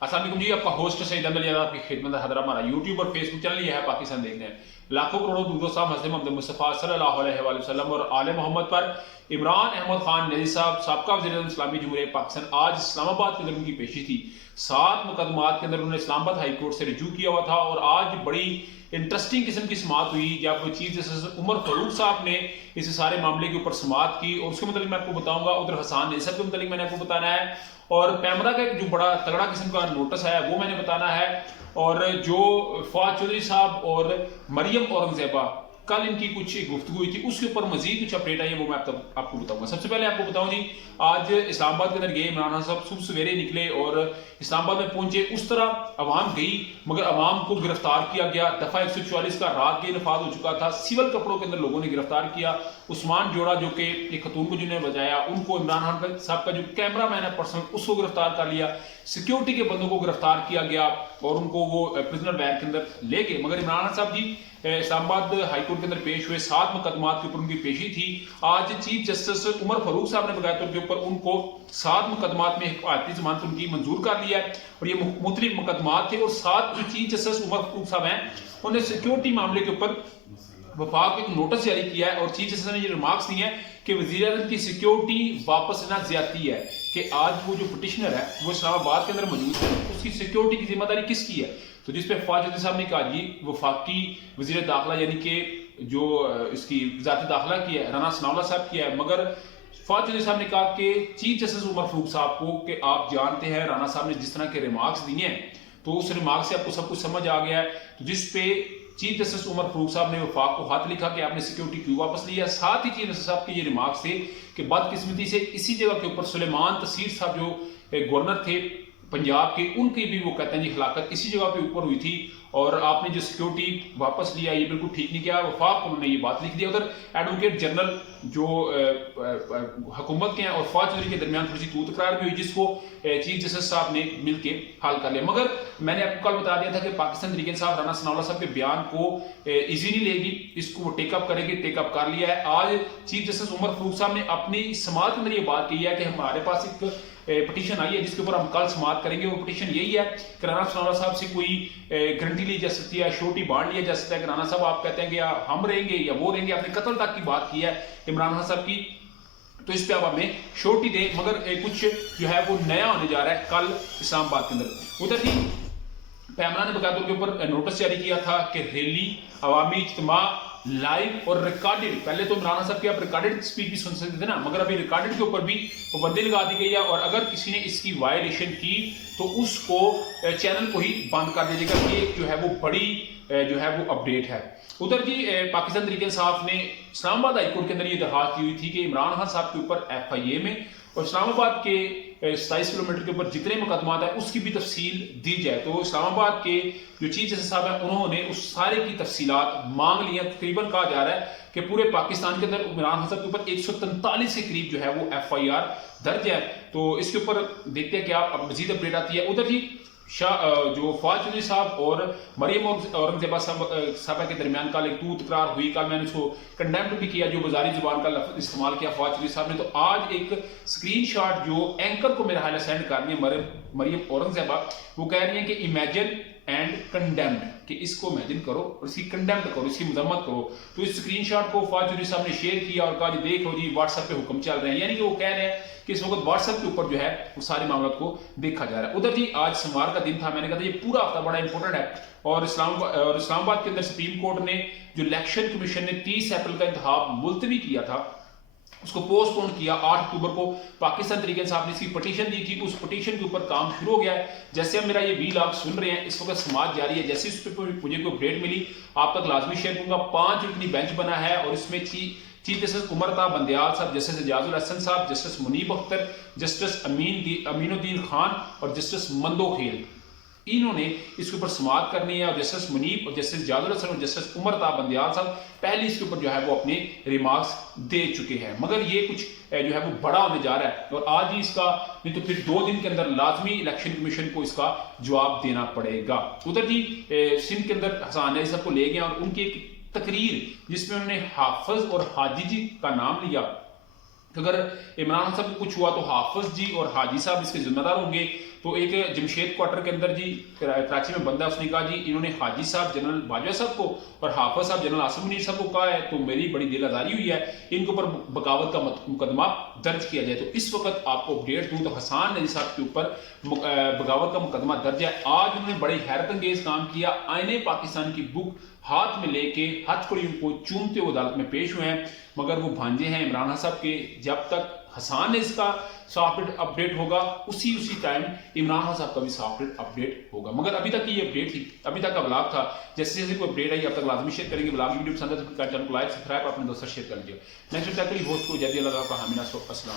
अस्सलाम वालेकुम जी, आपका होस्ट सईद अहमद याद आपकी खिदमत है। हमारा यूट्यूब और फेसबुक चैनल ये है पाकिस्तान देखते हैं। लाखों करोड़ों दूर साहब हज़रत मोहम्मद मुस्तफ़ा सल्लल्लाहु अलैहि वसल्लम और आले मोहम्मद पर इमरान अहमद खान नजी साहब साबका वज़ीर-ए-आज़म इस्लामी जमहूरियत पाकिस्तान आज इस्लामाबाद के अंदर उनकी पेशी थी। 7 मुकदमात के अंदर उन्होंने इस्लामाबाद हाई कोर्ट से रिजू किया हुआ था और आज बड़ी इंटरेस्टिंग किस्म की समाअत हुई जब चीफ जस्टिस उमर फारूक साहब ने इस सारे मामले के ऊपर समाअत की और उसके मतलब मैं आपको बताऊंगा। उधर हसन नैसर के मतलब मैंने आपको बताना है और पैमरा का एक जो बड़ा तगड़ा किस्म का नोटिस है वो मैंने बताना है। और जो फवाद चौधरी साहब और मरियम औरंगजेबा कल इनकी कुछ गुफ्तगू हुई थी उसके ऊपर मजीद कुछ अपडेट आई है वो मैं आपको बताऊंगा। सबसे पहले आपको बताऊं जी, आज इस्लामाबाद के अंदर गए इमरान खान साहब सुबह सवेरे निकले और इस्लामाबाद में पहुंचे। उस तरह अवाम गई मगर अवाम को गिरफ्तार किया गया। दफा 144 का रात के नफाज हो चुका था। सिविल कपड़ों के अंदर लोगों ने गिरफ्तार किया। उस्मान जोड़ा जो कि एक खतून को जिन्होंने बजाया उनको, इमरान खान साहब का जो कैमरा मैन है पर्सनल उसको गिरफ्तार कर लिया। सिक्योरिटी के बंदों को गिरफ्तार किया गया और उनको वो प्रिजनर वैन के अंदर ले गए। मगर इमरान खान साहब जी इस्लामाबाद हाईकोर्ट के अंदर पेश हुए। 7 मुकदमात के ऊपर उनकी पेशी थी। आज चीफ जस्टिस उमर फारूक साहब ने बकायदा तौर के ऊपर उनको 7 मुकदमात में हिफाजती जमानत उनकी मंजूर कर लिया है और ये मुख्तलिफ मुकदमात थे। और 7 जो चीफ जस्टिस उमर फारूक साहब हैं उन्होंने सिक्योरिटी मामले के ऊपर वफाक को एक नोटिस जारी किया है और चीफ जस्टिस ने ये रिमार्क्स दिए हैं कि वज़ीर-ए-आज़म की सिक्योरिटी वापस लेना ज्यादती है कि आज वो जो पिटिशनर है वो इस्लामाबाद के अंदर मौजूद है, उसकी सिक्योरिटी की जिम्मेदारी किसकी है। तो जिस पे फवाद चौधरी साहब ने कहा जी वफाकी वज़ीर दाखिला यानी कि जो इसकी वज़ारत दाखिला की है राना सनाउल्लाह साहब की है। मगर फवाद चौधरी साहब ने कहा कि चीफ जस्टिस उमर फारूक साहब को कि आप जानते हैं राना साहब ने जिस तरह के रिमार्क्स दिए हैं तो उस रिमार्क से आपको सब कुछ समझ आ गया है। तो जिस पे चीफ जस्टिस उमर फारूक साहब ने वफाक को हाथ लिखा कि आपने सिक्योरिटी क्यों वापस लिया। साथ ही चीफ जस्टिस साहब के ये रिमार्क्स थे कि बदकिस्मती से इसी जगह के ऊपर सुलेमान तसीर साहब जो गवर्नर थे पंजाब के उनकी भी वो कहते हैं जी हलाकत इसी जगह पे ऊपर हुई थी और आपने जो सिक्योरिटी वापस लिया ये बिल्कुल ठीक नहीं किया। वफाक उन्होंने ये बात लिख दी। उधर एडवोकेट जनरल जो हुकूमत के हैं और फवाद चौधरी के दरमियान थोड़ी सी तू तकरार भी हुई जिसको चीफ जस्टिस साहब ने मिलकर हल कर लिया। मगर मैंने आपको कल बता दिया था कि पाकिस्तान तहरीक इंसाफ राना सनाउल्लाह साहब के बयान को इजी नहीं लेगी, इसको वो टेकअप करेगी। टेकअप कर लिया है। आज चीफ जस्टिस उमर फारूक साहब ने अपनी समाअत के अंदर ये बात कही है कि हमारे पास एक पिटीशन आई है जिसके ऊपर हम कल समाअत करेंगे। वो पिटीशन यही है कि राना सनाउल्लाह साहब से कोई गारंटी ली जा सकती है, श्योरिटी बांट लिया जा सकता है कि राना साहब आप कहते हैं कि या हम रहेंगे या वो रहेंगे। आपने कत्ल तक की बात की है इमरान खान साहब की, तो इस पे आप हमें श्योरिटी दे। मगर कुछ जो है वो नया होने जा रहा है कल इस्लामाबाद के अंदर। उधर ही पैमरा ने बकायदा के ऊपर नोटिस जारी किया था कि रैली अवामी इज्तिमा लाइव और रिकॉर्डेड, पहले तो इमरान साहब की आप रिकॉर्डेड स्पीच भी सुन सकते थे ना, मगर अभी रिकॉर्डेड के ऊपर भी पाबंदी लगा दी गई है और अगर किसी ने इसकी वायलेशन की तो उसको चैनल को ही बंद कर दिया जाएगा। ये जो है वो बड़ी जो है वो अपडेट है। उधर जी पाकिस्तान तहरीक इंसाफ ने इस्लामाबाद हाईकोर्ट के अंदर ये दरखास्त की हुई थी कि इमरान खान साहब के ऊपर FIA में और इस्लामाबाद के 27 किलोमीटर के ऊपर जितने मुकदमात है उसकी भी तफसील दी जाए। तो इस्लामाबाद के जो चीफ जस्टिस साहब हैं उन्होंने उस सारे की तफसीलात मांग ली हैं। तकरीबन कहा जा रहा है कि पूरे पाकिस्तान के अंदर इमरान खान साहब के ऊपर 143 के करीब जो है वो FIR दर्ज है। तो इसके ऊपर देखते हैं क्या अब मजीद अपडेट आती है। उधर जी जो फवाद चौधरी साहब और मरियम औरंगजेबा साहबा के दरमियान कल एक तू तकरार हुई। कल मैंने उसको कंडेम्ड भी किया जो बाजारी जुबान का लफ्ज इस्तेमाल किया फवाद चौधरी साहब ने। तो आज एक स्क्रीनशॉट जो एंकर को मेरा हाल सेंड कर रही है मरियम औरंगजेबा, वो कह रही है कि इमेजिन एंड कंडेम्ड, कि इसको इमेजिन करो और इसकी कंडेम्ड करो, इसकी मजम्मत करो। तो इस स्क्रीनशॉट को फवाद चौधरी साहब ने शेयर किया और कहा जी देख लो जी व्हाट्सएप पे हुक्म चल रहे हैं, यानी कि वो कह रहे हैं कि इस वक्त व्हाट्सएप के ऊपर जो है वो सारे मामलों को देखा जा रहा है। उधर जी आज सोमवार का दिन था, मैंने कहा था ये पूरा हफ्ता बड़ा इंपॉर्टेंट है और इस्लामाबाद के अंदर सुप्रीम कोर्ट ने जो इलेक्शन कमीशन ने 30 अप्रैल का इंतखाब मुलतवी किया था उसको पोस्टपोन किया। 8 अक्टूबर को पाकिस्तान तहरीक इंसाफ ने इसकी पिटीशन दी थी, उस पिटीशन के ऊपर काम शुरू हो गया है। जैसे हम मेरा ये व्लॉग सुन रहे हैं इस वक्त समाअत जारी है, जैसे इस पर मुझे कोई अपडेट मिली आप तक लाजमी शेयर करूंगा। 5 रुकनी बेंच बना है और इसमें चीफ जस्टिस उमर ता बंदयाल साहब, जस्टिस एजाजुल हसन साहब, जस्टिस मुनीब अख्तर, जस्टिस अमीनुद्दीन खान और जस्टिस मंदोखेल, इन्होंने इसके ऊपर समाअत करनी है। और जस्टिस मुनीब और जस्टिस एजाजुल हसन और जस्टिस उमर ता बंदयाल साहब पहले इसके ऊपर जो है वो अपने रिमार्क्स दे चुके हैं। मगर ये कुछ जो है वो बड़ा होने जा रहा है और आज ही इसका नहीं तो फिर 2 दिन के अंदर लाजमी इलेक्शन कमीशन को इसका जवाब देना पड़ेगा। उधर जी सिंध के अंदर हसन नैसर को ले गए और उनकी एक तकरीर जिसमें उन्होंने हाफिज और हाजी जी का नाम लिया अगर इमरान साहब को कुछ हुआ तो हाफिज जी और हाजी साहब इसके जिम्मेदार होंगे। تو ایک جمشید کوارٹر کے اندر جی کراچی میں بندہ، اس نے کہا جی انہوں نے حاجی صاحب جنرل باجوہ صاحب کو اور حافظ صاحب جنرل عاصم منیر صاحب کو کہا ہے، تو میری بڑی دل آزاری ہوئی ہے، ان کے اوپر بغاوت کا مقدمہ درج کیا جائے۔ تو اس وقت آپ کو اپڈیٹ دوں تو حسان ندوی صاحب کے اوپر بغاوت کا مقدمہ درج ہے۔ آج انہوں نے بڑے حیرت انگیز کام کیا، آئین پاکستان کی بک ہاتھ میں لے کے ہاتھ کڑیوں کو چومتے ہوئے عدالت میں پیش ہوئے ہیں، مگر وہ بھانجے ہیں عمران صاحب کے۔ جب تک حسان نے اس کا سافٹ ویئر اپڈیٹ ہوگا اسی ٹائم عمران صاحب کا بھی سافٹ ویئر اپڈیٹ ہوگا، مگر ابھی تک یہ اپڈیٹ تھی، ابھی تک کا بلاگ تھا۔ جیسے جیسے کوئی اپڈیٹ آئی اب تک لازمی شیئر کریں گے۔ بلاگ کی ویڈیو پسند ہے تو چینل کو لائک سبسکرائب اپنے دوستوں سے شیئر کر لیجیے۔ نیکسٹ تک ہوسٹ کو جلدی لگا حامینہ السلام۔